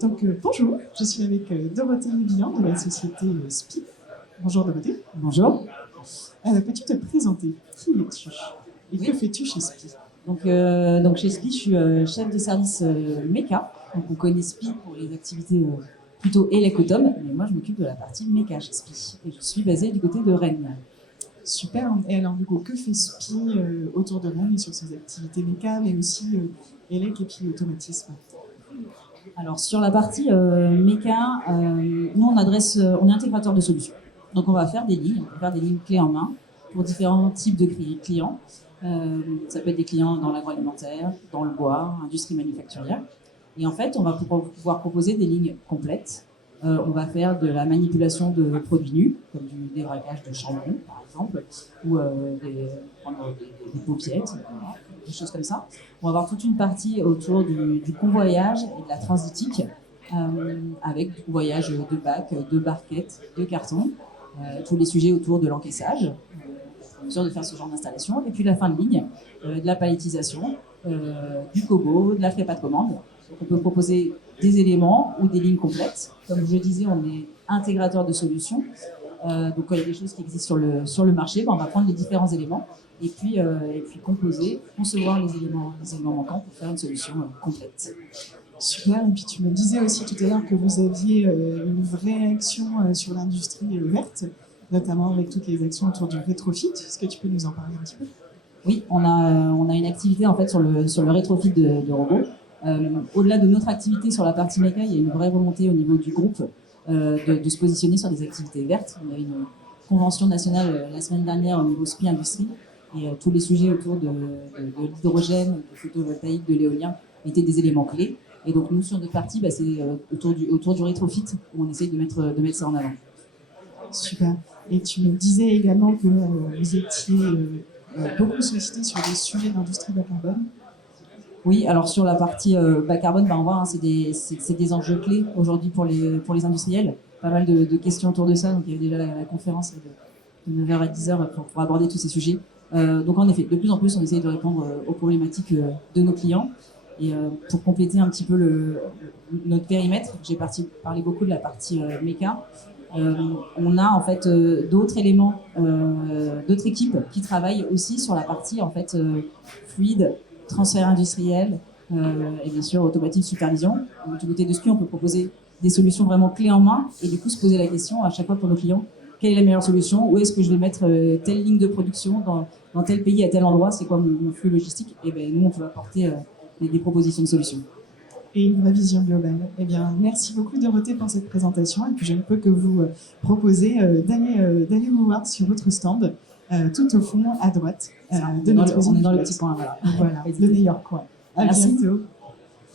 Donc bonjour, je suis avec Dorothée Lévillan de la société SPI. Bonjour Dorothée. Bonjour. Peux-tu te présenter? Qui es-tu et que fais-tu chez SPI? Donc chez SPI, je suis chef de service MECA. Donc on connaît SPI pour les activités plutôt élec-automne, mais moi je m'occupe de la partie MECA chez SPI. Et je suis basée du côté de Rennes. Super. Et alors du coup, que fait SPI autour de Rennes et sur ses activités MECA, mais aussi élec et puis automatisme? Alors sur la partie MECA, nous on est intégrateur de solutions. Donc on va faire des lignes, clés en main pour différents types de clients. Ça peut être des clients dans l'agroalimentaire, dans le bois, industrie manufacturière. Et en fait, on va pouvoir proposer des lignes complètes. On va faire de la manipulation de produits nus, comme du débraquage de chambon, par exemple, ou des paupiettes, des choses comme ça. On va avoir toute une partie autour du convoyage et de la transitique, avec du convoyage de bacs, de barquettes, de cartons, tous les sujets autour de l'encaissage, sûr de faire ce genre d'installation, et puis la fin de ligne, de la palettisation, du cobo, de la prépa de commande. Donc on peut proposer des éléments ou des lignes complètes. Comme je le disais, on est intégrateur de solutions. Donc quand il y a des choses qui existent sur le marché, on va prendre les différents éléments et puis concevoir les éléments manquants pour faire une solution complète. Super. Et puis tu me disais aussi tout à l'heure que vous aviez une vraie action sur l'industrie verte, notamment avec toutes les actions autour du rétrofit. Est-ce que tu peux nous en parler un petit peu? Oui, on a une activité en fait sur le rétrofit de robots. Au-delà de notre activité sur la partie méca, il y a une vraie volonté au niveau du groupe de se positionner sur des activités vertes. On a une convention nationale la semaine dernière au niveau SPI Industrie et tous les sujets autour de l'hydrogène, du photovoltaïque, de l'éolien étaient des éléments clés. Et donc nous, sur notre partie, c'est autour du rétrofit où on essaye de mettre ça en avant. Super. Et tu me disais également que vous étiez beaucoup sollicité sur des sujets d'industrie bas carbone. Oui, alors sur la partie bas carbone, on voit, c'est des enjeux clés aujourd'hui pour les industriels. Pas mal de questions autour de ça. Donc il y avait déjà la conférence de 9h à 10h pour aborder tous ces sujets. Donc en effet, de plus en plus, on essaye de répondre aux problématiques de nos clients. Et pour compléter un petit peu notre périmètre, j'ai parlé beaucoup de la partie MECA. On a en fait d'autres éléments, d'autres équipes qui travaillent aussi sur la partie en fait fluide, transfert industriel et bien sûr automatique supervision. Donc, du côté de SPI, on peut proposer des solutions vraiment clés en main et du coup se poser la question à chaque fois pour nos clients, quelle est la meilleure solution, où est-ce que je vais mettre telle ligne de production dans tel pays à tel endroit, c'est quoi mon flux logistique, et bien nous on peut apporter des propositions de solutions. Et une vraie vision globale. Eh bien, merci beaucoup Dorothée pour cette présentation. Et puis je ne peux que vous proposer d'aller vous voir sur votre stand, tout au fond à droite de notre on est dans le petit coin. Voilà, le meilleur coin. À bientôt.